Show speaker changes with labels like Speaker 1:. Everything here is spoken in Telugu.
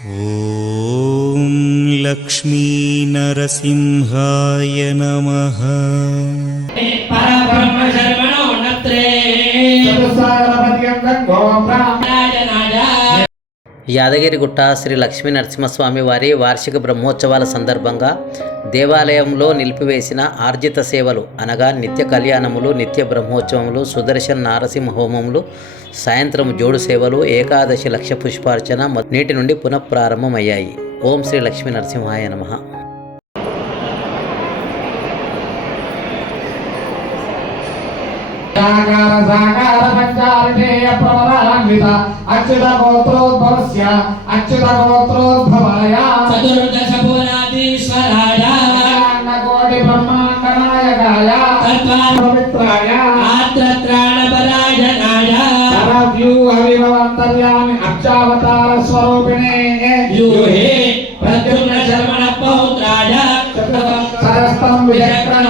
Speaker 1: ॐ लक्ष्मीनरसिंहाय नमः।
Speaker 2: परब्रह्मशर्मणो नत्रे। गोमाता
Speaker 3: యాదగిరిగుట్ట శ్రీ లక్ష్మీ నరసింహస్వామి వారి వార్షిక బ్రహ్మోత్సవాల సందర్భంగా దేవాలయంలో నిలిపివేసిన ఆర్జిత సేవలు అనగా నిత్య కళ్యాణములు నిత్య బ్రహ్మోత్సవములు సుదర్శన్ నారసింహ హోమములు సాయంత్రం జోడు సేవలు ఏకాదశి లక్ష పుష్పార్చన మొ- నేటి నుండి పునఃప్రారంభమయ్యాయి. ఓం శ్రీ లక్ష్మీ నరసింహాయ నమః.
Speaker 4: సాకార సాకార పంచారిణేయ ప్రవరాన్విత అచ్యుత గోత్రోద్భవస్య. అచ్యుత గోత్రోద్భవాయ.
Speaker 2: చతుర్దశ భువనాధీశ్వరాయ
Speaker 4: కోటి బ్రహ్మాండ నాయకాయ పవిత్రాయ.
Speaker 2: ఆత్రత్రాణపరాయణాయ
Speaker 4: సరవ్యూహ విభవంతర్యామి అర్చావతార స్వరూపిణే.
Speaker 2: యూహే ప్రద్యుమ్న శర్మణ పౌత్రాయ.
Speaker 4: సరస్తం విచక్రమాణస్య